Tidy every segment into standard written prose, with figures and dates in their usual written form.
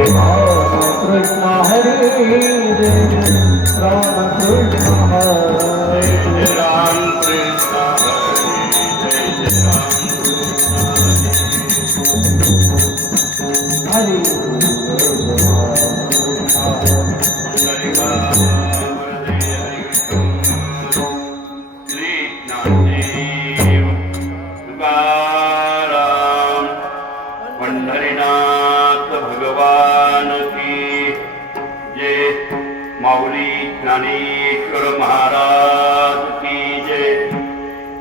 कृष्ण हरे राम कृष्ण हरे राम कृष्ण हरे जय राम हरे श्री ज्ञानदेव तुकाराम पंढरीनाथ भगवान की जय। माऊली ज्ञानेश्वर महाराज की जय।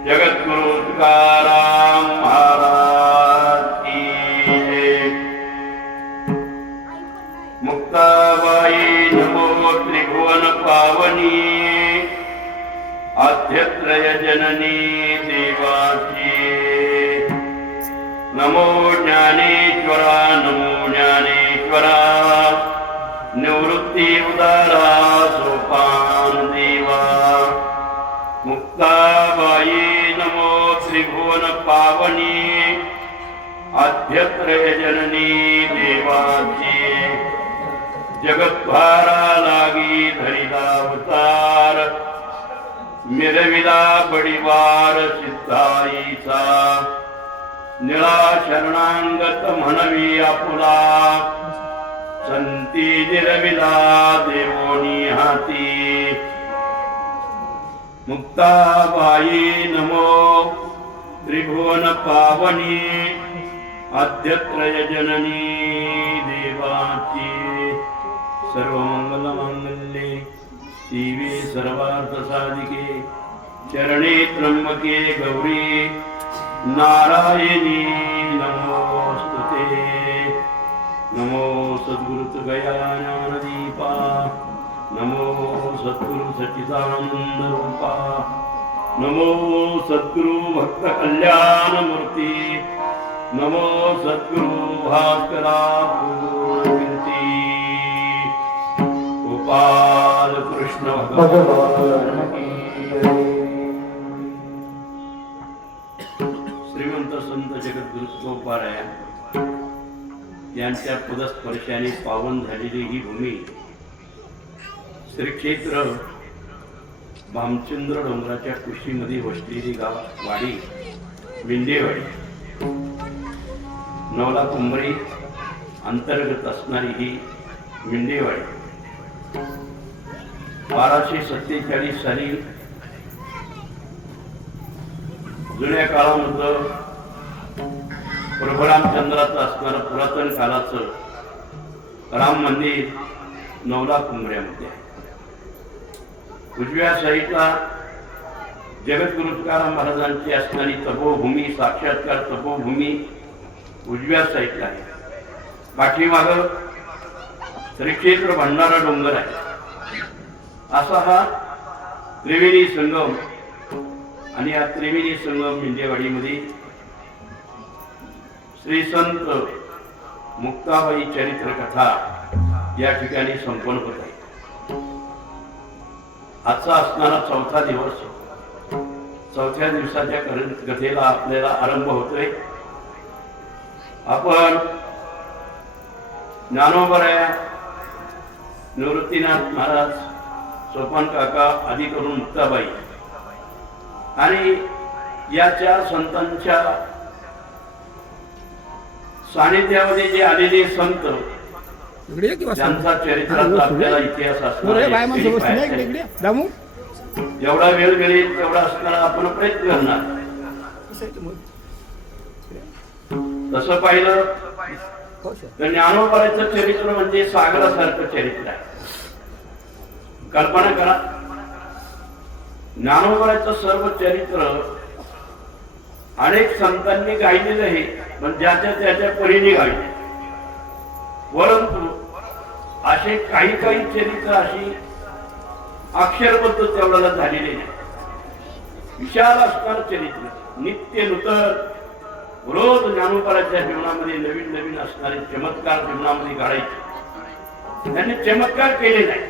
जगद्गुरु तुकाराम महाराज की जय। मुक्ताबाई नमो त्रिभुवन पावनी आद्यत्रय जननी देवाची। नमो ज्ञानेश्वरा नमो ज्ञानेश्वरा निवृत्ती उदारा सोपान देवा। मुक्ताबाई नमो त्रिभुवन पावनी आद्यत्रय जननी देवाची। जगद्भारा लागी धरिला अवतार मिरविला बडिवार सिद्धाईचा। निळा शरणांगत म्हणवी आपुला संती निरविला देवोनी हाती। मुक्ताबाई नमो त्रिभुवन पावनी आद्यत्रय जननी देवाची। सर्वमंगलमांगल्ये शिवे सर्वार्थ साधिके चरणे त्र्यंबके गौरी नारायणी नमोस्तुते। नमो सद्गुरु गयाज्ञानदीपा नमो सद्गुरु सच्चिदानंद रूपा नमो सद्गुरु भक्त कल्याण मूर्ती नमो सद्गुरु भास्करा पूर्णकीर्ती। गोपाल कृष्ण भगवान की श्रीमंत संत जगद्गुरु तुकोबाराया यांच्या पदस्पर्शाने पावन झालेली ही भूमी श्री क्षेत्र भामचंद्र डोंगराच्या कुशीमध्ये वसलेली गाव वाडी विंडेवाडी नवला कुंभरी अंतर्गत असणारी ही विंडेवाडी 1247 साली जुन्या काळामध्ये प्रभू रामचंद्राचं असणारं पुरातन कालाचं राम मंदिर नवला कुंभऱ्यामध्ये आहे. उजव्या साईडला जगद्गुरु तुकाराम महाराजांची असणारी तपोभूमी साक्षात्कार तपोभूमी उजव्या साईडला आहे. पाठीमागं श्री क्षेत्र भंडारा डोंगर आहे. असा हा त्रिवेणी संगम आणि या त्रिवेणी संगम विंडेवाडीमध्ये श्री संत मुक्ताबाई चरित्र कथा या ठिकाणी संपन्न होत आहे. आजचा असणारा चौथा दिवस. चौथ्या दिवसाच्या कथेला आपल्याला आरंभ होतोय. आपण ज्ञानोबराया निवृत्तीनाथ महाराज सोपान काका आदी करून मुक्ताबाई आणि या चार संतांच्या सानिध्यामध्ये जे आलेले संत त्यांचा चरित्राचा आपल्याला इतिहास असणार. जेवढा वेळ मिळेल तेवढा असणारा आपण प्रयत्न करणार. तसं पाहिलं तर ज्ञानोबराचं चरित्र म्हणजे सागरासारखं चरित्र आहे. कल्पना करा, ज्ञानोबराचं सर्व चरित्र अनेक संतांनी गायलेलं आहे, पण ज्याच्या त्याच्या परीने गायले. परंतु असे काही काही चरित्र अशी अक्षरबद्ध तेवढ्याला झालेले नाही. विशाल असणार चरित्र, नित्य नूतन, रोज ज्ञानोबराच्या जीवनामध्ये नवीन नवीन असणारे चमत्कार जीवनामध्ये घडायचे. त्यांनी चमत्कार केले नाही.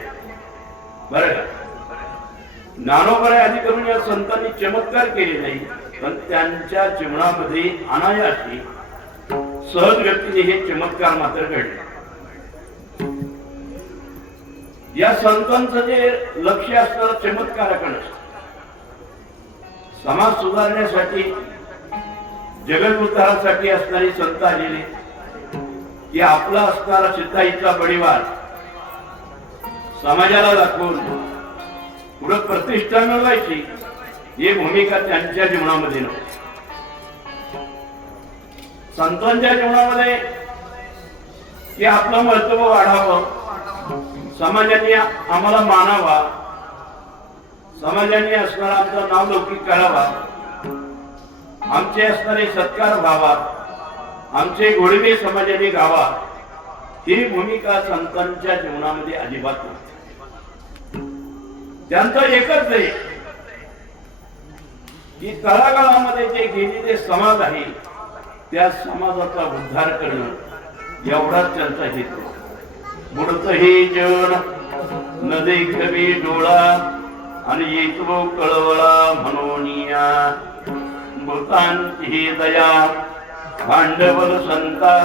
बरं का, ज्ञानोबराय आदी करून या संतांनी चमत्कार केले नाही, पण त्यांच्या जीवनामध्ये अनायासी सहज व्यक्तीने हे चमत्कार मात्र घडले. या संतांचं जे लक्ष असणारं चमत्काराकडे असतं. समाज सुधारण्यासाठी जगत उद्धारासाठी असणारी संत आलेली की आपला असणारा सिद्धाईचा बळीवार समाजाला दाखवून पुढे प्रतिष्ठा मिळवायची ही भूमिका त्यांच्या जीवनामध्ये नव्हती. संतांच्या जीवनामध्ये की आपलं महत्व वाढावं, समाजाने आम्हाला मानावा, समाजाने असणारा आमचं नाव लौकिक करावा, आमचे असणारे सत्कार व्हावा, आमचे गोडवे समाजाने गावा, ही भूमिका संतांच्या जीवनामध्ये अजिबात नव्हती. त्यांचं एकच आहे की तळागाळामध्ये जे गेलेले समाज आहे त्या समाजाचा उद्धार करणं एवढाच त्यांचा हेतू. बुडत हे जन न देखवी डोळा आणि येतो कळवळा म्हणूनिया मृतांची दया भांडवल संता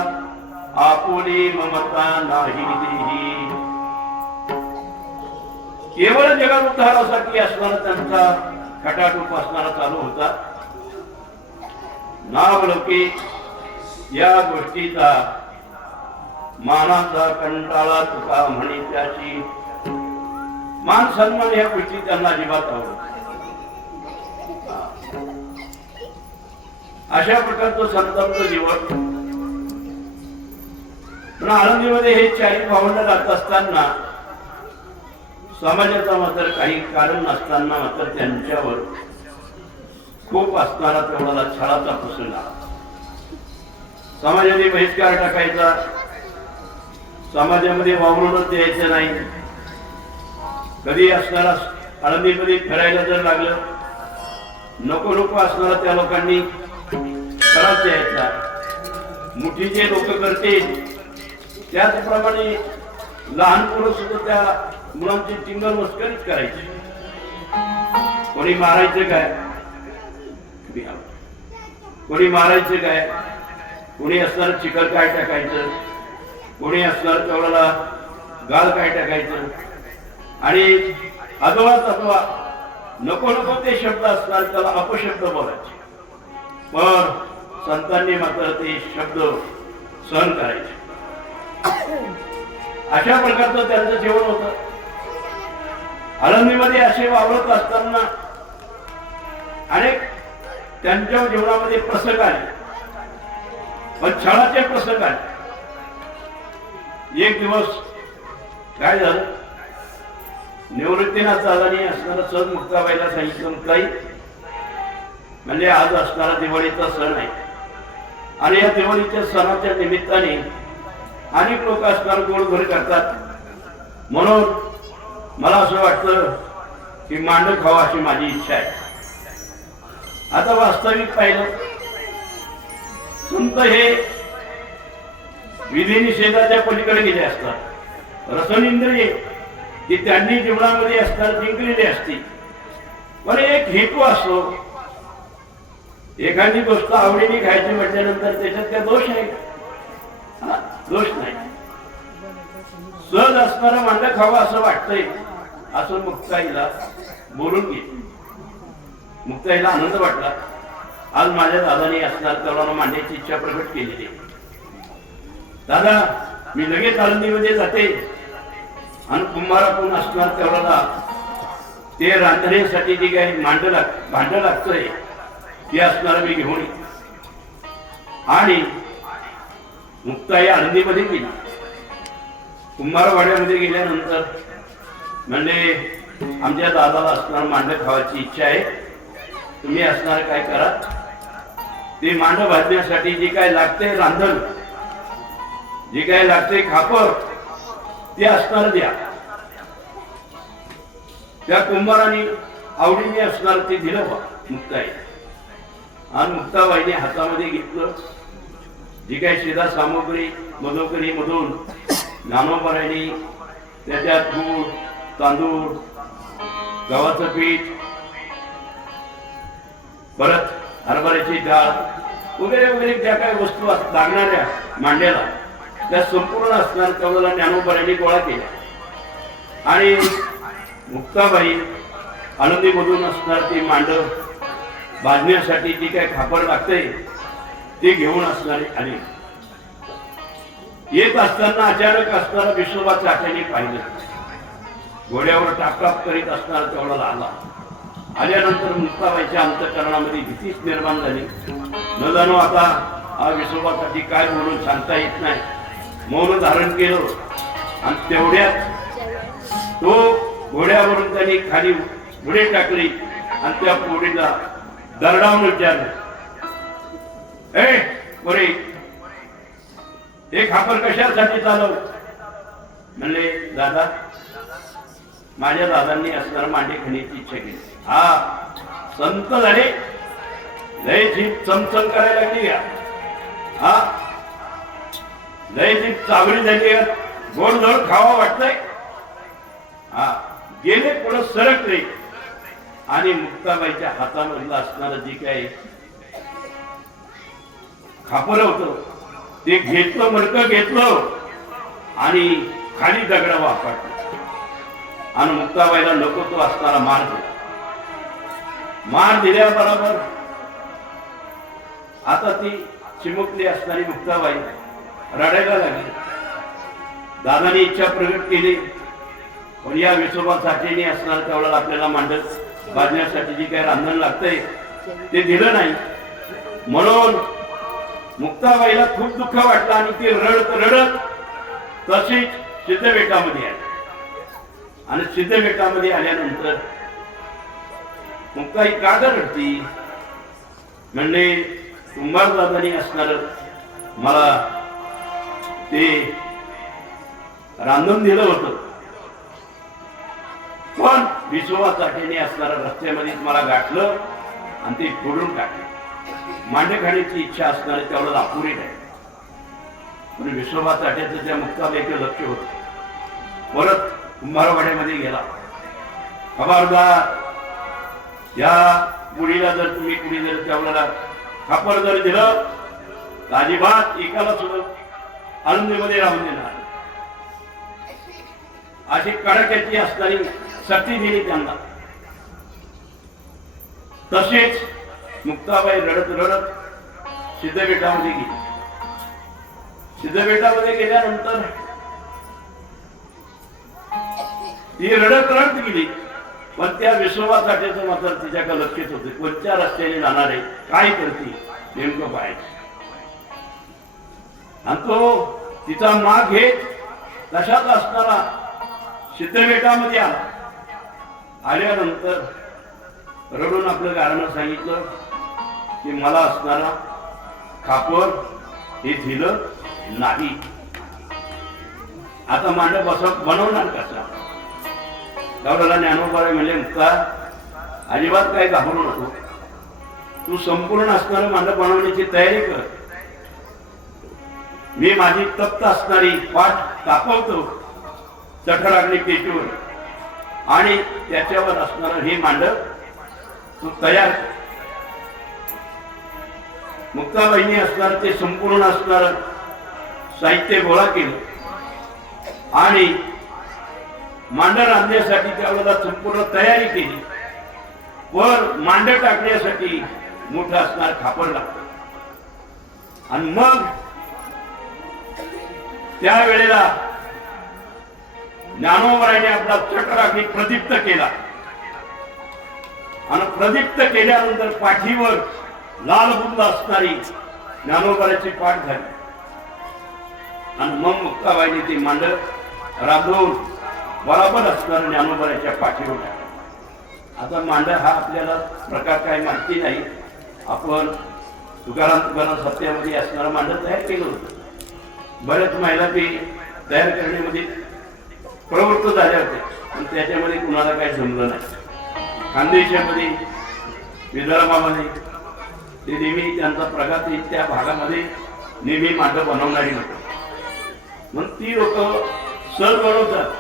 आपुली ममता नाही देही. केवळ जगात उद्धारासाठी असणारा त्यांचा खटाटोप असणारा चालू होता. नावलौकिक या गोष्टीचा मानाचा कंटाळा तुका म्हणे त्याची. मान सन्मान या गोष्टी त्यांना अजिबात आवडत. अशा प्रकारचं संतांचं जीवन. पण आळंदीमध्ये हे चारी भावंड राहत असताना समाजाचा मात्र काही कारण नसताना मात्र त्यांच्यावर खूप असणारा तेवढा छळाचा प्रसंग आला. समाजाने बहिष्कार टाकायचा, समाजामध्ये वावरूनच द्यायचं नाही. कधी असणारा आळंदीमध्ये फिरायला जर लागलं नको नको असणारा त्या लोकांनी त्रास द्यायचा. मुठीचे लोक करतील त्याचप्रमाणे लहान मुलं सुद्धा त्या मुलांची टिंगल मस्करीच करायची. कोणी मारायचं काय, कोणी मारायचं काय, कोणी असणार चिखल काय टाकायचं, कोणी असणार तेवढ्याला गाळ काय टाकायचं. आणि अथवा नको नको ते शब्द असणार त्याला अपशब्द बोलायचे. पण संतांनी मात्र ते शब्द सहन करायचे. अशा प्रकारचं त्यांचं जीवन होतं. आळंदीमध्ये असे वावरत असताना अनेक त्यांच्या जीवनामध्ये प्रसंग आले, पण छळाचे प्रसंग आले. एक दिवस काय झालं, निवृत्तीनाथ दादांनी असणारा सण मुक्ताबाईला सांगितलं, मुक्ताई म्हणजे आज असणारा दिवाळीचा सण आहे आणि या दिवाळीच्या सणाच्या निमित्ताने अनेक लोक असणार गोड घर करतात. म्हणून मला असं वाटतं की मांड खावा अशी माझी इच्छा आहे. आता वास्तविक पाहिलं संत हे विधी निषेधाच्या पलीकडे गेले असतात. रसनिंद्रिये की त्यांनी जीवनामध्ये असणार जिंकलेली असती. पण एक हेतू असतो. एखादी गोष्ट आवडीने खायची म्हटल्यानंतर त्याच्यात काय दोष आहे? दोष नाही. सहज असणारा मांड खावा असं वाटतंय असं मुक्ताईला बोलून घे. मुक्ताईला आनंद वाटला. आज माझ्या दादाने असणार तरुणाला मांडण्याची इच्छा प्रकट केलेली. दादा मी लगेच आळंदीमध्ये जाते आणि कुंभारातून असणार तरुणाला ते रांधण्यासाठी जी काही भांड लागतंय ते असणार मी घेऊन येईन. आणि मुक्ताई आळंदीमध्ये गेली. कुंभारवाड्यामध्ये गेल्यानंतर म्हणजे आमच्या दादाला असणार मांड खावायची इच्छा आहे, तुम्ही असणार काय करा, ते मांड भाजण्यासाठी जे काय लागते रांधण, जे काय लागते खापर ते असणार द्या. त्या कुंभाराने आवडीने असणार ते दिलं बा मुक्ताई. आणि मुक्ताबाईने हातामध्ये घेतलं जी काही शिधा सामग्री मधोकरी मधून ज्ञानोबारायणी त्याच्यात गूळ, तांदूळ, गव्हाचं पीठ, परत हरभऱ्याची डाळ वगैरे वगैरे ज्या काही वस्तू लागणाऱ्या मांड्याला त्या संपूर्ण असणार तेवढ्याला ज्ञानोबारायणी गोळा केल्या. आणि मुक्ताबाई आळंदीमधून असणार ती मांडव बांधण्यासाठी जी काय खापर लागते ते घेऊन असणारे आले. येत असताना अचानक असणारा विश्वोबा चाट्याने पाहिलं. घोड्यावर टापटाप करीत असणारा तेवढा आला. आल्यानंतर मुक्ताबाईच्या अंतःकरणामध्ये भीतीच निर्माण झाली. न जाणो आता हा विश्वोबासाठी काय बोलून सांगता येत नाही. मौन धारण केलं आणि तेवढ्यात तो घोड्यावरून त्यांनी खाली उडी टाकली आणि त्या पोरीला दरडावून विचारलं, ए पोरी, हे खापर कशासाठी चालव? म्हणले, दादा, माझ्या दादांनी असणार मांडे खाण्याची इच्छा केली. हा संत झाले, लय जीभ चमचम करायला लागली का? हा लय जीभ चावडी झाली का? गोडधोड खावा वाटतंय? हा गेले पुढे सरकले आणि मुक्ताबाईच्या हातामधलं असणारं जे काही खापर होतं ते घेतलं, मडकं घेतलं आणि खाली दगड वापरलं आणि मुक्ताबाईला नको तो असणारा मार दिला. मार दिल्याबरोबर आता ती चिमुकली असणारी मुक्ताबाई रडायला लागली. दादाने इच्छा प्रगट केली, पण या विश्वोबासाठी असणार तेवढा आपल्याला मांडत बांधण्यासाठी जी काही रांधण लागतंय ते दिलं नाही. म्हणून मुक्ताबाईला खूप दुःख वाटलं आणि ती रडत रडत तशीच सिद्धबेटामध्ये आली. आणि सिद्धबेटामध्ये आल्यानंतर मुक्ताई का रडती? म्हणले, कुंभार दादानी असणार मला ते रांधून दिलं होतं, पण विश्वोबासाठी असणाऱ्या रस्त्यामध्ये मला गाठलं आणि ते फोडून टाकलं. मांडे खाण्याची इच्छा असणारे तेवढं अपुरी नाही. पण विश्वोबासाठीचं त्या मुक्ताबाईचं लक्ष होत. परत कुंभारवाड्यामध्ये गेला. खबरदार, या मुलीला जर तुम्ही कुणी जर तेवढ्याला खापर जर दिलं तर अजिबात एकाला सुद्धा आनंदीमध्ये राहून देणार. अशी कडाक्याची असणारी सक्ती दिली त्यांना. तसेच मुक्ताबाई रडत रडत सिद्धबेटामध्ये गेली. सिद्धबेटामध्ये गेल्यानंतर ती रडत रडत गेली, पण त्या विश्वोबासाठीचं मात्र तिच्याकडे लक्षच होते. कोणत्या रस्त्याने जाणार आहे, काय करते, नेमकं पाहायचं. आणि तो तिचा माग घेत तशाच असणारा सिद्धबेटामध्ये आला. आल्यानंतर रडून आपलं कारण सांगितलं की मला असणारा खापर हे दिलं नाही. आता मांड बनवणार कसा? त्यावेळेला ज्ञानोबा म्हणले, मुक्ता, अजिबात काय घाबरू नको. तू संपूर्ण असणारं मांड बनवण्याची तयारी कर. मी माझी तप्त असणारी पाठ तापवतो चठरागणी पेटीवर आणि त्याच्यावर असणारं हे मांड तू तयार कर. मुक्ताबाईंनी असणार ते संपूर्ण असणार साहित्य गोळा केलं आणि मांड रांधण्यासाठी त्यावेळेला संपूर्ण तयारी केली. वर मांड टाकण्यासाठी मोठं असणार खापर लागतं. आणि मग त्यावेळेला ज्ञानोबाने आपला चटराग्नी प्रदीप्त केला आणि प्रदीप्त केल्यानंतर पाठीवर लाल बुंद असणारी ज्ञानोबाची पाठ झाली. आणि मग मुक्ताबाईने ती मांड राबवून बरोबर असणार ज्ञानोबाच्या पाठीवर टाकलं. आता मांड हा आपल्याला प्रकार काय माहिती नाही. आपण तुकाराम सत्यामध्ये असणारा मांड तयार केलं होतं. बऱ्याच महिला ते तयार करण्यामध्ये प्रवृत्त झाल्या होत्या, पण त्याच्यामध्ये कुणाला काही जमलं नाही. खानदेशामध्ये विदर्भामध्ये ते नेहमी त्यांचा प्रगती त्या भागामध्ये नेहमी मांड बनवणारी होती. मग ती लोक सर बनवतात,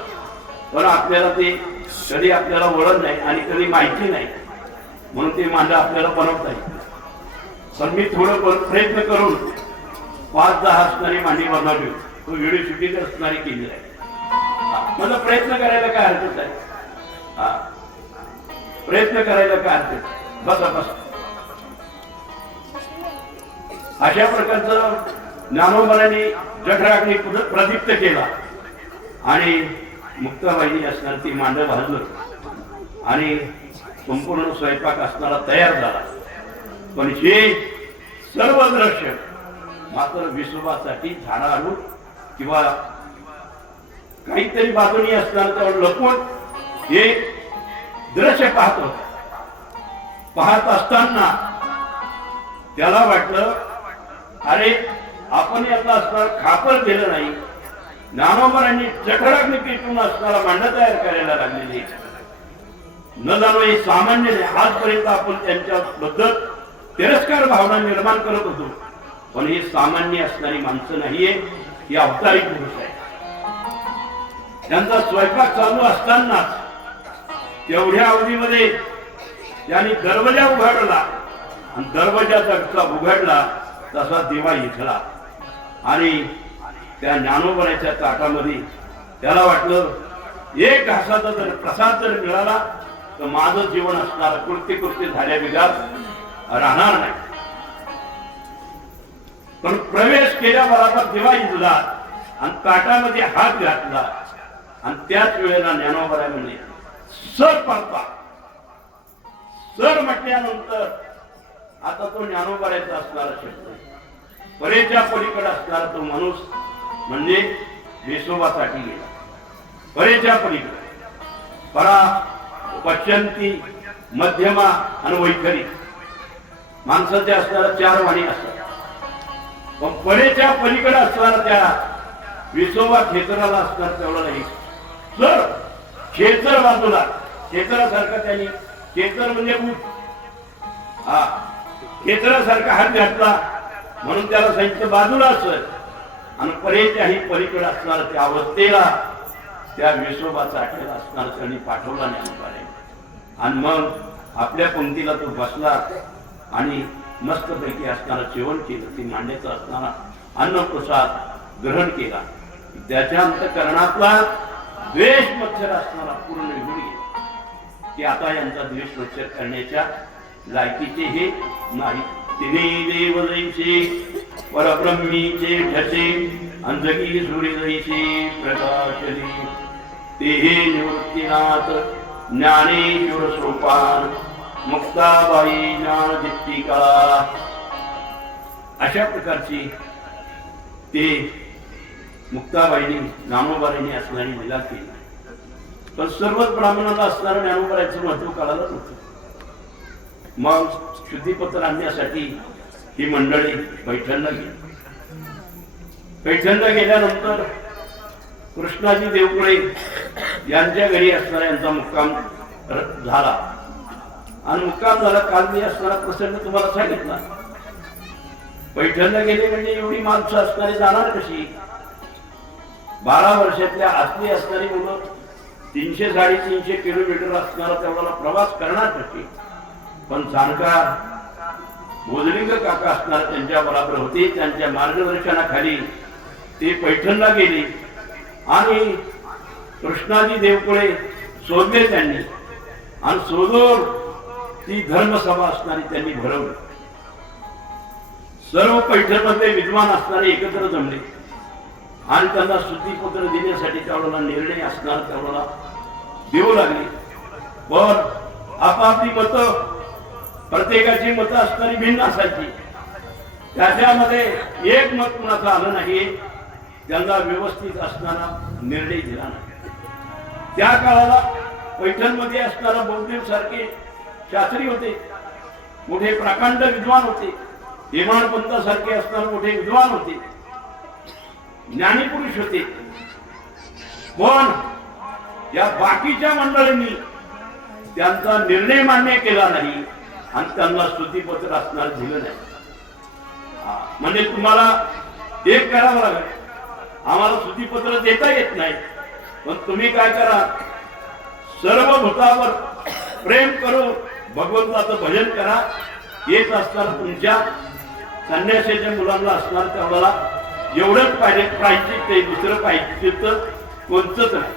पण आपल्याला ते कधी आपल्याला ओळख नाही आणि कधी माहिती नाही, म्हणून ते मांड आपल्याला बनवता येईल. पण मी थोडं प्रयत्न करून 5-10 असणारी मांडी बनवली. तो व्हिडिओ शूटिंग असणारी केली आहे. मला प्रयत्न करायला काय हरकत आहे? हा, प्रयत्न करायला काय हरकत? बसा बसा. अशा प्रकारचं ज्ञानोबांनी जठराग्नी प्रदीप्त केला आणि मुक्ताबाईनी असणार ती मांडव भाजलं आणि संपूर्ण स्वयंपाक असणारा तयार झाला. पण हे सर्व दृश्य मात्र विसोबासाठी झाडाळू किंवा काहीतरी बाजूनी असणार त्यावर लपून हे दृश्य पाहत होता. पाहत असताना त्याला वाटलं, अरे आपण आता असणार खापर दिलं नाही, ज्ञानोबांनी जठराग्नी पेटून असणारा मांडा तयार करायला लागलेली. न जाणो हे सामान्य नाही. आजपर्यंत आपण त्यांच्याबद्दल तिरस्कार भावना निर्माण करत होतो, पण हे सामान्य असणारी माणसं नाहीये, ही अवतारी पुरुष आहे. त्यांचा स्वयंपाक चालू असतानाच तेवढ्या अवधीमध्ये त्यांनी दरवाजा उघडला आणि दरवाजाचा कसा उघडला तसा दिवा इथला आणि त्या ज्ञानोबाच्या ताटामध्ये त्याला वाटलं, एक घासाचा जर प्रसाद जर मिळाला तर माझं जीवन असणार कृत्य कृत्य झाल्या बिगार राहणार नाही. पण प्रवेश केल्याबरोबर दिवा इजला आणि ताटामध्ये हात घातला आणि त्याच वेळेला ज्ञानोबा म्हणले, सर पाहता. सर म्हटल्यानंतर आता तो ज्ञानोबाचा असणारा शब्द, परेच्या पलीकडे असणारा तो माणूस म्हणजे विसोबासाठी गेला. परेच्या पलीकडे परा, पश्चंती, मध्यमा आणि वैखरी माणसाच्या असणारा 4 वाणी असतात. पण परेच्या पलीकडे असणारा त्या विसोबा खेचराला असणार तेवढा नाही. सर खेचर बाजूला, खेचरासारखा त्यांनी, खेचर म्हणजे हा खेचरासारखा हात घातला म्हणून त्याला सांगितलं बाजूला असत आणि परेच्याही पलीकडे असणार त्या अवस्थेला त्या विसोबाचा आठवला असणार त्यांनी पाठवला नाही. आणि मग आपल्या पंक्तीला तो बसला आणि मस्तपैकी असणारा जेवण केलं. ती मांड्याचं असणारा अन्नप्रसाद ग्रहण केला. त्याच्या अंतकरणातला द्वेष मत्सर असणारा पूर्ण निघून गेला की आता यांचा द्वेष मत्सर करण्याच्या लायकीचे हे नाही. तिने देव जैसे परब्रह्मीचे ठसे अंजगी सूर्य जैसे प्रकाशली ते हे निवृत्तीनाथ ज्ञानेश्वर सोपान मुक्ताबाई ज्ञान दीप्तिका. अशा प्रकारची ते मुक्ताबाईंनी ज्ञानोबाईंनी असणारी लीला केली. पण सर्वच ब्राह्मणाला असणारं ज्ञानोबाईचं महत्व कळालंच होतं. मग शुद्धीपत्र आणण्यासाठी ही मंडळी पैठणला गेली. पैठणला गेल्यानंतर कृष्णाजी देवकुळे यांच्या घरी असणारा यांचा मुक्काम झाला आणि मुक्काम झाला. काल मी असणारा प्रसंग तुम्हाला सांगितला. पैठणला गेले म्हणजे एवढी माणसं असणारी जाणार कशी? 12 वर्षातल्या आतली असणारी मुलं 300-350 किलोमीटर असणारा तेवढा प्रवास करणार कशी? पण जाणकार मोजलिंग काका असणार त्यांच्या बरोबर होते. त्यांच्या मार्गदर्शनाखाली ते पैठणला गेले आणि कृष्णाजी देवकुळे शोधले त्यांनी आणि शोधून ती धर्मसभा असणारी त्यांनी भरवली. सर्व पैठणमध्ये विद्वान असणारे एकत्र जमले आणि त्यांना शुद्धीपत्र देण्यासाठी त्यावेळेला निर्णय असणार त्यावेळेला देऊ लागले. पण आपापली मतं, प्रत्येकाची मतं असणारी भिन्न असायची. त्याच्यामध्ये एक मत कुणाचं आलं नाही. त्यांना व्यवस्थित असणारा निर्णय दिला नाही. त्या काळाला पैठणमध्ये असणारा बौद्धिक सारखे शास्त्री होते, मोठे प्रकांड विद्वान होते. हेमाडपंतासारखे असणारे मोठे विद्वान होते, ज्ञानी पुरुष होते. पण या बाकीच्या मंडळींनी त्यांचा निर्णय मान्य केला नाही आणि त्यांना स्तुतीपत्र असणार दिलं नाही. म्हणजे तुम्हाला एक करावं लागेल, आम्हाला स्तुतीपत्र देता येत नाही, पण तुम्ही काय करा, सर्व भूतावर प्रेम करून भगवंताचं भजन करा. येत असताना तुमच्या संन्यासाच्या मुलांना असणार त्यावेळेला एवढंच पाहिजे ते दुसरं पाहिजे तर कोणतंच नाही.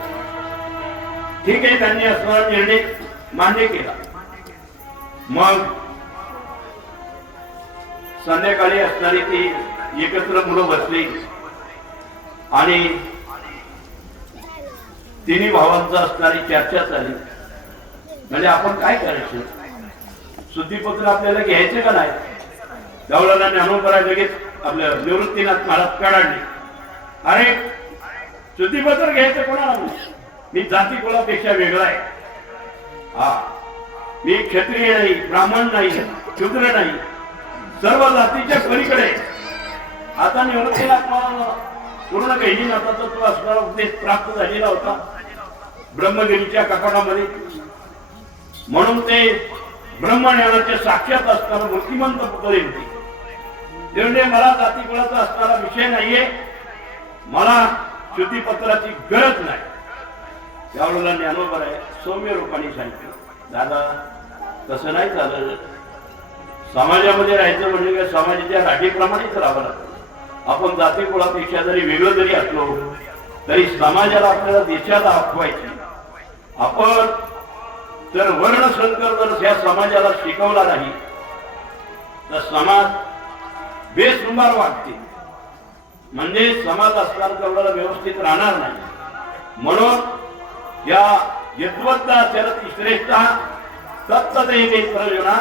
ठीक आहे, त्यांनी असणारा निर्णय मान्य केला. मग संध्याकाळी असणारी ती एकत्र मुलं बसली आणि तिन्ही भावांचा असणारी चर्चा झाली. म्हणजे आपण काय करायचं, शुद्धीपत्र आपल्याला घ्यायचं का नाही. त्यावेळेला ज्ञानोबा लगेच आपल्या निवृत्तीनाथ महाराज कडाडले, अरे शुद्धीपत्र घ्यायचं कोणाला, मी जाती कुळापेक्षा वेगळा आहे. हा, मी क्षत्रिय नाही, ब्राह्मण नाही, शूद्र नाही, सर्व जातीच्या पलीकडे. आता निवृत्तीनाथ महाराज पूर्ण गहिनीनाथाचा तो असणारा उपदेश प्राप्त झालेला होता ब्रह्मगिरीच्या कपाटामध्ये. म्हणून ते ब्रह्मज्ञानाचे साक्षात असणारा मूर्तिमंत पुतळे होते. ते म्हणजे मला जातीकुळाचा असणारा विषय नाहीये, मला शुद्धीपत्राची गरज नाही. त्यावेळेला ज्ञानोबा आहे सौम्य रूपाने सांगितलं, दादा तसं नाही झालं. समाजामध्ये राहायचं म्हणजे काय, समाजाच्या राठीप्रमाणेच राहावं लागतं. आपण जातीकुळापेक्षा जरी वेगळं जरी असलो तरी समाजाला आपल्याला देशाला आठवायची. आपण जर वर्ण संकर जर या समाजाला शिकवला नाही तर समाज बेसुमार वागते, म्हणजे समाज असणार तेवढा व्यवस्थित राहणार नाही. म्हणून या यद्वद्दा चरती श्रेष्ठा तत्तदैवे प्रयोजना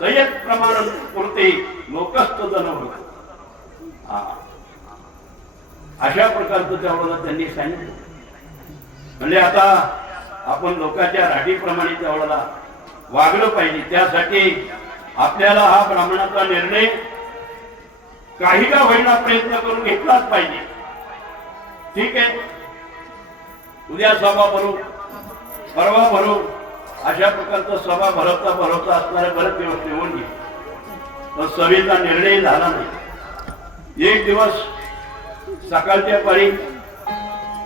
संयत प्रमाण पुरते लोकस्त जन होत. अशा प्रकारचं त्यावेळेला त्यांनी सांगितलं. म्हणजे आता आपण लोकांच्या राठीप्रमाणे त्यावेळेला वागलं पाहिजे. त्यासाठी आपल्याला हा ब्राह्मणाचा निर्णय काही का होईना प्रयत्न करून घेतलाच पाहिजे. ठीक आहे, उद्या सभा भरू, परवा भरू, अशा प्रकारचा सभा भरवता असणारे बरेच दिवस निवडून गेले, पण सभेचा निर्णय झाला नाही. एक दिवस सकाळच्या पारी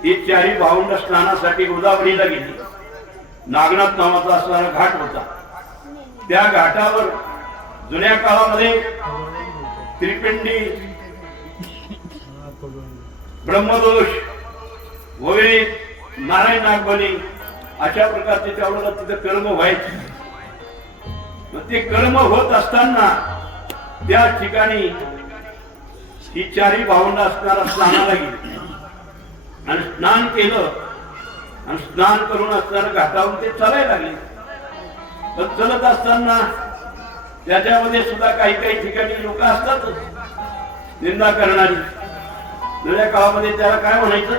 ही चारी भावंड स्नानासाठी गोदावरीला गेली. नागनाथ नावाचा असणारा घाट होता. त्या घाटावर जुन्या काळामध्ये त्रिपिंडी, ब्रह्मदोष वगैरे, नारायण नागबली अशा प्रकारचे त्यावेळेला तिथे कर्म व्हायचे. ते कर्म होत असताना त्या ठिकाणी ही चारी भावंड असणारा स्नानाला गेली आणि स्नान केलं आणि स्नान करून असणाऱ्या घाटावरून ते चालायला लागले. तर चलत असताना त्याच्यामध्ये सुद्धा काही काही ठिकाणी लोक असतातच निंदा करणारी. जुन्या काळामध्ये त्याला काय म्हणायचं,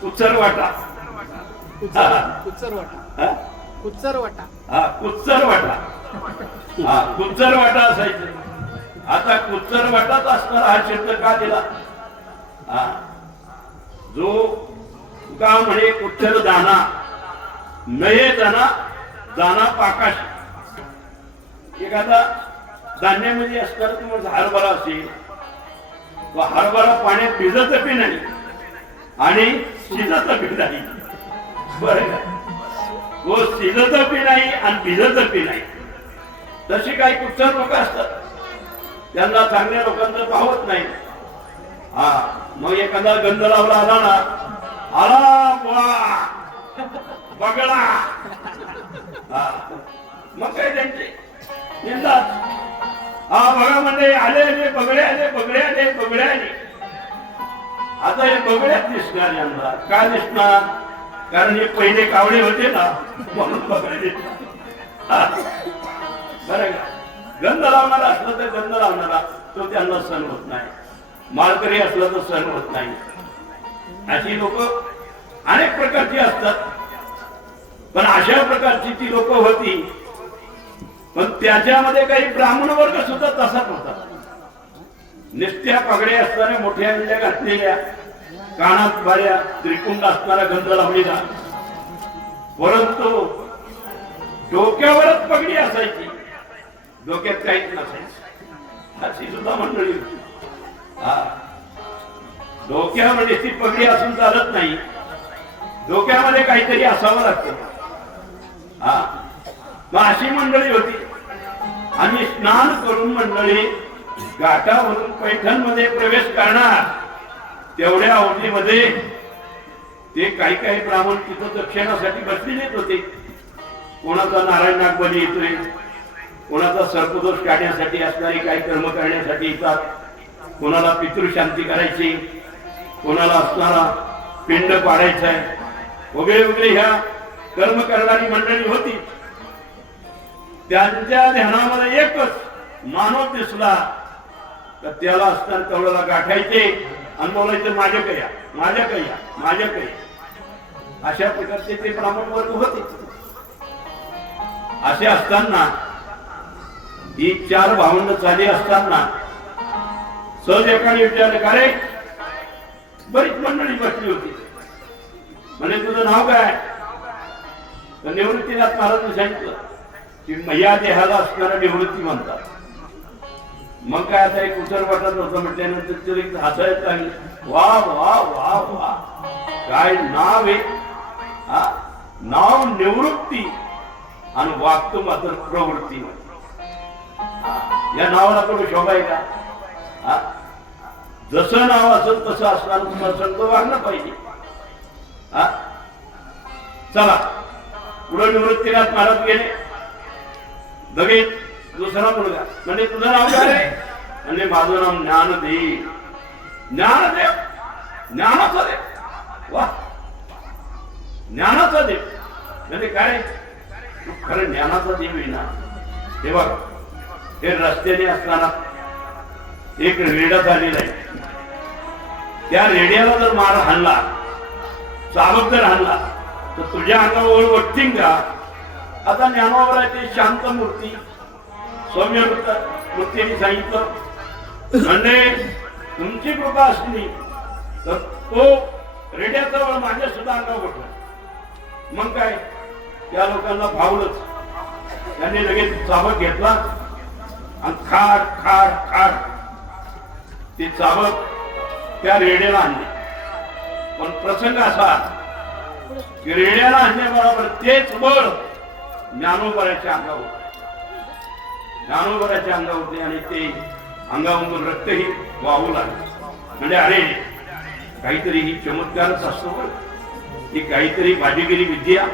कुच्चर वाटा. कुच्चर वाटा असायचं. आता कुच्चर वाटाच असणारा हा शब्द का दिला. जो का म्हणे कुच्चर दाना नये दाना दाना पाकाश. एखादा धान्यामध्ये असणार तुम्हाला हरभरा असेल, तो हरभरा पाण्यात भिजत बी नाही आणि शिजत बी नाही. बरं का, तो शिजत बी नाही आणि भिजत बी नाही. तशी काही कुच्चर लोक असतात, त्यांना चांगल्या लोकांचं पाहत नाही. मग एखादा गंध लावला आला ना, आला बगळा, मग काय त्यांचे निंदाच. बघा म्हणजे आले बगडे आले, बगडे आले, बगडे आले. आता हे बगड्यात दिसणार यांना. का दिसणार, कारण हे पहिले कावळे होते ना, म्हणून बगडे दिसणार. बरं का, गंध लावणारा असला तर गंध लावणारा तो त्यांना सहन होत नाही, माळकरी असला तर सहन होत नाही. अशी लोक अनेक प्रकारची असतात. पण अशा प्रकारची ती लोक होती. पण त्याच्यामध्ये काही ब्राह्मण वर्ग सुद्धा तसाच होता. निस्त्या पगड्या असणाऱ्या, मोठ्या अंड्या घातलेल्या, कानात बाळ्या, त्रिकुंड असणारा गंध लावलेला, परंतु डोक्यावरच पगडी असायची, डोक्यात काहीच नसायचं. अशी सुद्धा मंडळी होती. डोक्यामध्ये ती पगडी असून चालत नाही, डोक्यामध्ये काहीतरी असावं लागतं. मग अशी मंडळी होती. आणि स्नान करून मंडळी घाटावरून पैठणमध्ये प्रवेश करणार. तेवढ्या अवधीमध्ये ते काही काही ब्राह्मण तिथं दक्षिणासाठी बसलेलेच होते. कोणाचा नारायण नागबली येतोय, कोणाचा सर्पदोष काढण्यासाठी असणारे काही कर्म करण्यासाठी येतात, कोणाला पितृशांती करायची, कोणाला असणारा पिंड पाडायचा आहे, वगैरे वगैरे ह्या कर्म करणारी मंडळी होती. त्यांच्या ध्यानामध्ये एकच मानव दिसला तर त्याला असताना कवळाला गाठायचे आणि बोलायचं माझ्याकडे या, माझ्याकडे या, माझ्याकडे या. अशा प्रकारचे ते ब्राह्मण वर्ग होते. असे असताना ही 4 भावंड झाली असताना सहज एकाने विचारलं, का रे बरीच मंडळी बसली होती, म्हणे तुझं नाव काय? तर निवृत्तीनाथ महाराजांनी सांगितलं की या देहाला असणारा निवृत्ती म्हणतात. मग काय आता एक उचल वाटत होतं म्हटल्यानंतर हसायला लागले. वा वा वा वा, काय नाव आहे, नाव निवृत्ती आणि वागतो मात्र प्रवृत्ती. या नावाला थोडं शोभा आहे का? जसं नाव असेल तसं असणार तुम्हाला संत वागणं पाहिजे. चला पुढे निवृत्तीनाथ महाराज गेले. लगेच दुसरा मुलगा म्हणजे तुझं नाव काय रे? म्हणजे माझं नाव ज्ञानदेव. ज्ञानदेव, ज्ञानाचा देव. वा, ज्ञानाचा देव म्हणजे काय? तू खरं ज्ञानाचा देव आहे ना? हे बघ, हे रस्त्याने असताना एक रेडा झालेला आहे. त्या रेड्याला जर मार हाणला, चालक जर हाणला तर तुझ्या अंगावर वाटतील का? आता ज्ञानावर आहे ते शांत मूर्ती, सौम्य मूर्तीने सांगितलं म्हणजे तुमची कृपा असली तर तो रेड्याचा वेळ माझ्या सुद्धा अंगावर उठला. मग काय, त्या लोकांना भावलंच. त्यांनी लगेच चाबक घेतला आणि खाड खाड खाड ते चाबक त्या रेड्याला आणले. पण प्रसंग असा की रेड्याला आणण्याबरोबर तेच बळ ज्ञानोबराच्या अंगावर, ज्ञानोबराच्या अंगावर आणि ते अंगावरून रक्तही वाहू लागले. म्हणजे अरे काहीतरी ही चमत्कारच असतो, ही काहीतरी भाजीगिरी विद्या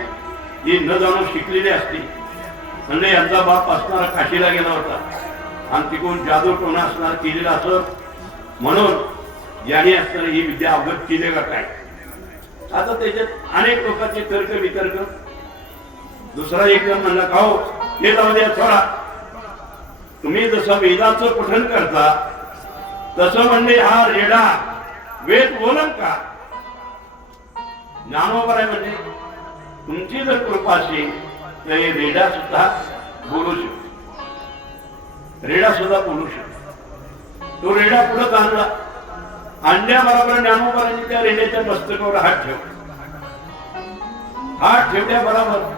ही न जाणून शिकलेली असते. म्हणजे यांचा बाप असणारा काशीला गेला होता आणि तिकडून जादू टोना असणार केलेला असं म्हणून याने असताना ही विद्या अवगत केली का काय? आता त्याच्यात अनेक लोकांचे तर्क वितर्क. दुसरा एक जण म्हणला, खाओ हे जाऊ द्या थोडा, तुम्ही जसं वेदाचं पठण करता तसं म्हणजे हा रेडा वेद बोलन का? ज्ञानोबर आहे म्हणजे तुमची जर कृपा असेल तर हे रेडा सुद्धा बोलू शकतो, रेडा सुद्धा बोलू शकतो. तो रेडा पुढे आणला. आणल्याबरोबर ज्ञानोबरांनी त्या रेड्याच्या मस्तकावर हात ठेवला. हात ठेवल्याबरोबर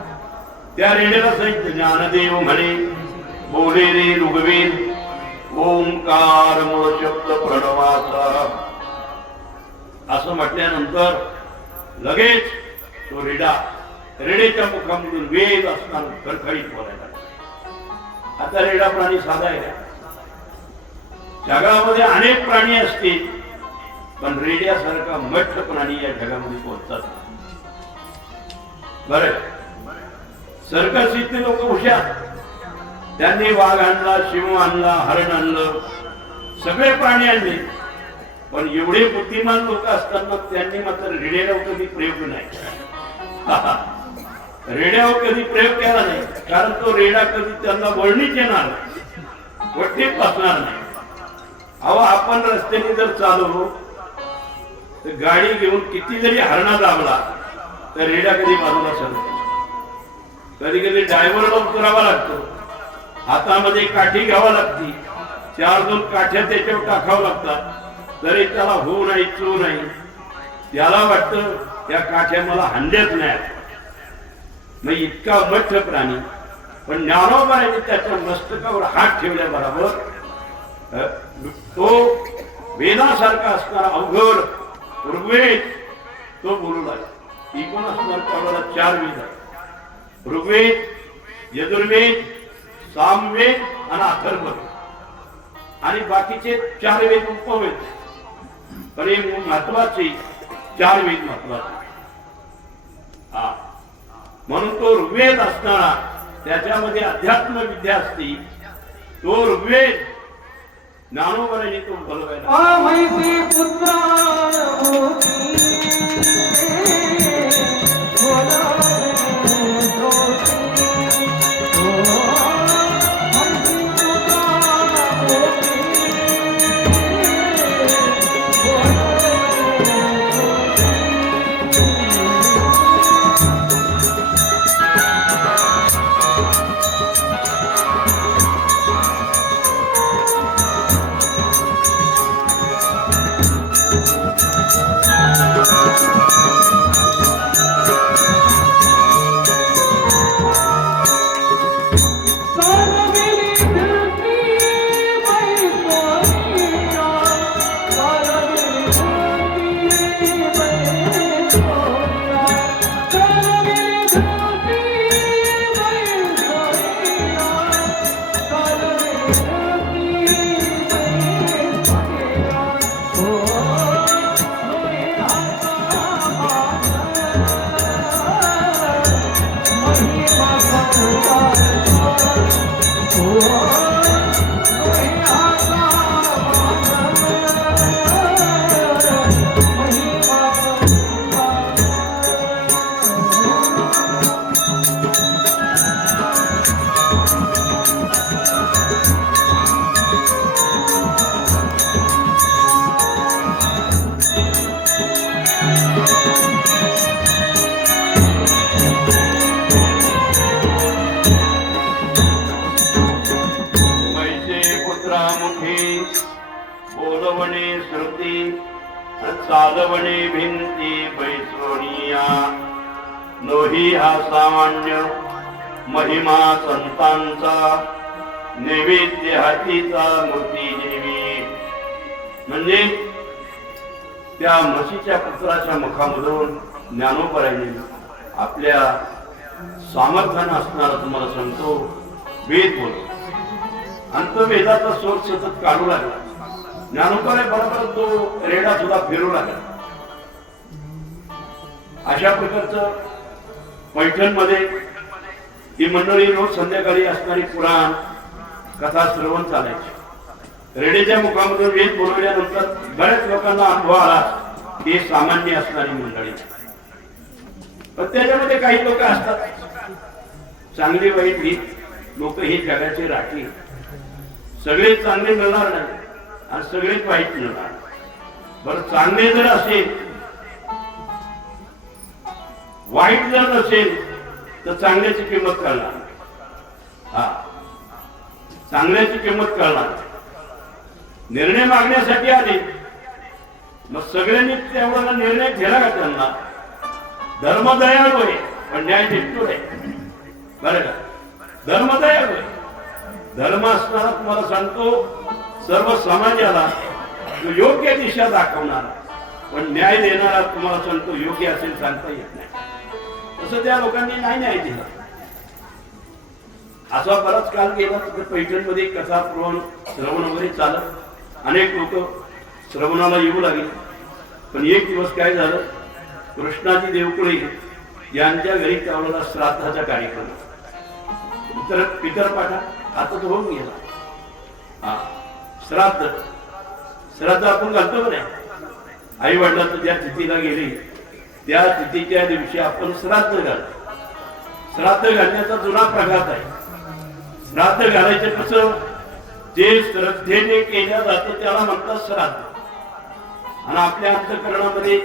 त्या रेड्याला सांगितलं, ज्ञानदेव म्हणे बोले रे ऋग्वेद, ओंकार मूळ शब्द प्रणवाचा. असं म्हटल्यानंतर लगेच तो रेड्याच्या मुखामधून वेद असताना खडखडीत बोलायला. आता रेडा प्राणी साधा आहे. जगामध्ये अनेक प्राणी असतील पण रेड्यासारखा मठ प्राणी या जगामध्ये पोहोचतात. बरं, सर्कस इथले लोक हुशार, त्यांनी वाघ आणला, शिव आणला, हरण आणलं, सगळे प्राणी आणले. पण एवढे बुद्धिमान लोक असताना त्यांनी मात्र रेड्यावर कधी प्रयोग नाही, रेड्यावर कधी प्रयोग केला नाही. कारण तो रेडा कधी त्यांना वळणीच येणार नाही, वट्टीत बसणार नाही. अहो, आपण रस्त्याने जर चालवलो तर गाडी घेऊन किती जरी हरणा दाबला तर रेडा कधी बाजूला सरकतो. कधी कधी ड्रायव्हरला उतरावा लागतो, हातामध्ये काठी घ्यावा लागती, 4-2 काठ्या त्याच्यावर टाकावं लागतात, तरी त्याला होऊ नाही, चू नाही. त्याला वाटतं त्या काठ्या मला हाणल्याच नाही. मग इतका मठ प्राणी, पण ज्ञानोबाने त्याच्या मस्तकावर हात ठेवल्याबरोबर तो वेदासारखा असणारा अवघड ऋग्वेद तो बोलू लागला. एकूण असणार त्यावेळेला 4 वेद आहेत: ऋग्वेद, यजुर्वेद, सामवेद आणि अथर्ववेद. आणि बाकीचे 4 वेद उपवेद. पण हे महत्वाचे 4 वेद महत्वाचे. म्हणून तो ऋग्वेद असणारा, त्याच्यामध्ये अध्यात्म विद्या असती, तो ऋग्वेद ज्ञानोबराने तो बोलवायला. मैत्री पुत्र होती बोलवणे श्रुती चालवणे भिंती बैसोनिया, नोही हा सामान्य महिमा संतांचा, नैवेद्य हातीचा मूर्ती देवी. म्हणजे त्या म्हशीच्या पुत्राच्या मुखामधून ज्ञानोबराने आपल्या सामर्थ्यानं असणारा तुम्हाला सांगतो वेद बोल, आणि तो वेदाचा स्वर सतत काढू लागला. ज्ञानोबा बरोबर तो रेडा सुद्धा फिरू लागला. अशा प्रकारचं पैठण मध्ये ही मंडळी रोज संध्याकाळी असणारी पुराण कथा श्रवण चालायची. रेडेच्या मुखामधून वेद बोलवल्यानंतर बऱ्याच लोकांना अनुभव आला की सामान्य असणारी मंडळी. पण त्याच्यामध्ये काही लोक असतात चांगली वाईट ही लोक, ही जगाची राखी. सगळे चांगले मिळणार नाही आणि सगळेच वाईट मिळणार. बरं, चांगले जर असेल, वाईट जर नसेल तर चांगल्याची किंमत कळणार. हा, चांगल्याची किंमत कळणार. निर्णय मागण्यासाठी आले, मग सगळ्यांनी तेवढा निर्णय घेला का त्यांना? धर्मदयाळू आहे पण न्याय निष्ठुर आहे. बरं का? धर्मदयाळू आहे. धर्म असणारा तुम्हाला सांगतो सर्व समाजाला तो योग्य दिशा दाखवणार, पण न्याय देणारा तुम्हाला सांगतो योग्य असेल सांगता येत नाही. तसं त्या लोकांनी नाही न्याय दिला. असा बराच काल गेला. पैठण मध्ये कथा पुराण श्रवण वगैरे चालत, अनेक लोक श्रवणाला येऊ लागले. पण एक दिवस काय झालं, कृष्णाजी देवकुळे यांच्या घरी त्यावेळेला श्राद्धाचा कार्यक्रम, पितरपाठा आता तो होऊन गेला. हा, श्राद्ध आपण घालतो का नाही? आई वडिलांचं ज्या तिथीला गेले त्या तिथीच्या दिवशी आपण श्राद्ध घालतो. श्राद्ध घालण्याचा जुना प्रघात आहे. श्राद्ध घालायचं कसं? जे श्रद्धेने केलं जातं त्याला म्हणतात श्राद्ध. आणि आपल्या अंतःकरणामध्ये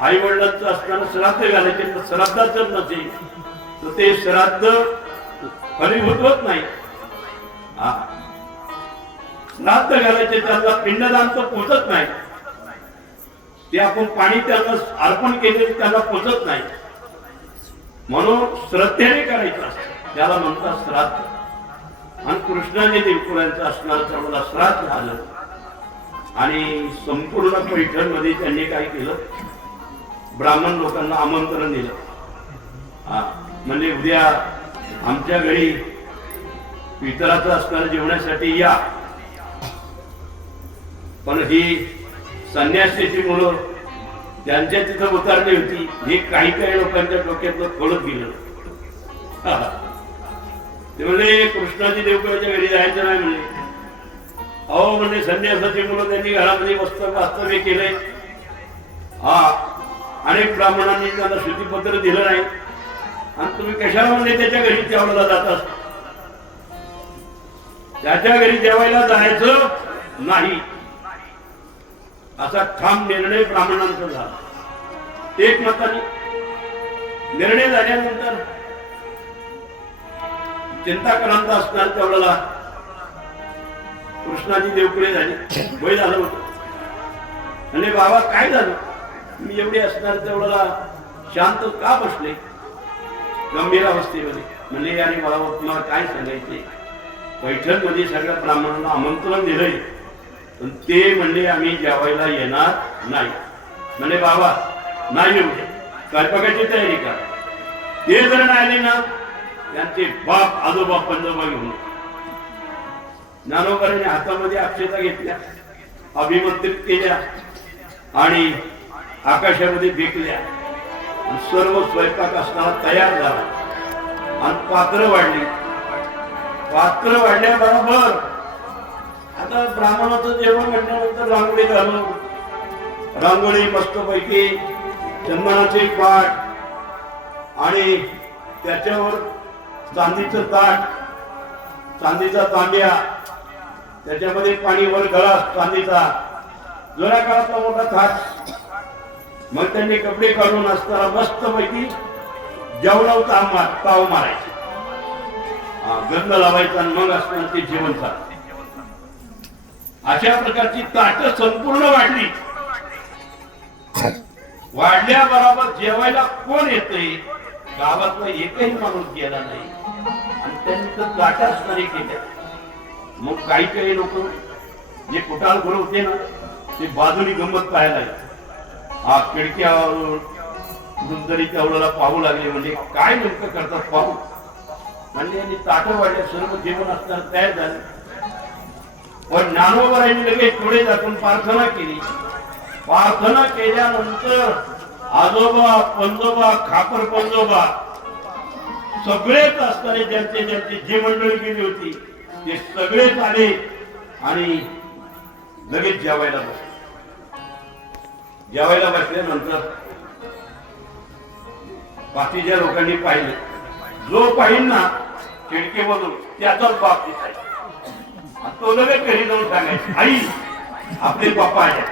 आई वडिलांचं असताना श्राद्ध घालायचे, तर श्राद्धाचं नसेल तर ते श्राद्ध फलीभूत होत नाही. श्राद्ध घालायचे, त्यांना पिंडदान तर पोचत नाही. ते आपण पाणी त्यांना अर्पण केले त्यांना पोचत नाही. म्हणून श्रद्धेने करायचं असतं, त्याला म्हणतात श्राद्ध. आणि कृष्णाने देवकुळ्यांचं असणारं त्याला श्राद्ध झालं. आणि संपूर्ण पैठण मध्ये त्यांनी काय केलं, ब्राह्मण लोकांना आमंत्रण दिलं. म्हणजे उद्या आमच्या घरी पितराचं असणारं जेवण्यासाठी या. पण ही संन्यासीची मुलं त्यांच्या तिथं उतरली होती. हे काही काही लोकांच्या डोक्यातलं खोलत गेलं. ते म्हणले कृष्णाजी देवकराच्या घरी जायचं नाही म्हणले. अहो म्हणजे संन्यासाची मुलं त्यांनी घरामध्ये वास्तव्य केले. हा अनेक ब्राह्मणांनी त्यांना शुद्धीपत्र दिलं नाही आणि तुम्ही कशाला म्हणजे त्याच्या घरी जेवायला जातात. त्याच्या घरी जेवायला जायचं नाही असा ठाम निर्णय ब्राह्मणांचा झाला. एक मताने निर्णय झाल्यानंतर चिंताक्रांत असणार तेवढ्याला कृष्णाची देवकडे झाली. वय झालं होतं. म्हणजे बाबा काय झालं, मी एवढे असणार तेवढ्याला शांत का बसले गंभीर अवस्थेमध्ये. म्हणजे आणि मला तुम्हाला काय सांगायचे, पैठण मध्ये सगळ्या ब्राह्मणांना आमंत्रण दिलंय पण ते म्हणले आम्ही जेवायला येणार नाही. म्हणजे बाबा नाही येऊ दे, स्वयंपाकाची तयारी करा. ते जर नाही आले ना त्यांचे बाप आजोबा पंजोबा घेऊन. ज्ञानोबांनी हातामध्ये अक्षता घेतल्या, अभिमंत्रित केल्या आणि आकाशामध्ये फेकल्या. सर्व स्वयंपाक असताना तयार झाला आणि पात्र वाढली. पात्र वाढल्याबरोबर आता ब्राह्मणाचं जेवण म्हटल्यानंतर रांगोळी घालून रांगोळी मस्तपैकी चंदनाचे पाट आणि त्याच्यावर चांदीचं ताट, चांदीचा तांब्या, त्याच्यामध्ये पाणी वर गळा चांदीचा, जुन्या काळातला मोठा थाट. मग त्यांनी कपडे काढून असताना मस्तपैकी जेवणावर ताव मारायचे, गंध लावायचा आणि मग असताना ते जेवण चालत. अशा प्रकारची ताट संपूर्ण वाढली. वाढल्याबरोबर जेवायला कोण येते, गावातला एकही माणूस गेला नाही आणि त्यांनी तर ताट असणारे केल्या. मग काही काही लोक जे कुटाळ गुरु होते ना ते बाजूनी गंमत पाहायला खिडक्यावरून तरी तेवढ्याला पाहू लागले. म्हणजे काय नेमकं करतात पाहू. म्हणजे यांनी ताटं वाढल्या, सर्व जेवण असताना तयार झाले. पण ज्ञानोबांनी लगेच पुढे जाऊन प्रार्थना केली. प्रार्थना केल्यानंतर आजोबा पंजोबा खापर पंजोबा सगळेच असताना ज्यांचे ज्यांची जी मंडळी गेली होती ते सगळेच आले आणि लगेच जेवायला बसले. जेवायला बसल्यानंतर बाकीच्या लोकांनी पाहिले. जो पाहिल ना खिडकीमधून त्याचाच बाप दिसायचा. तो लगेच घरी जाऊन सांगायचे, आई आपले बाप्पा आहे.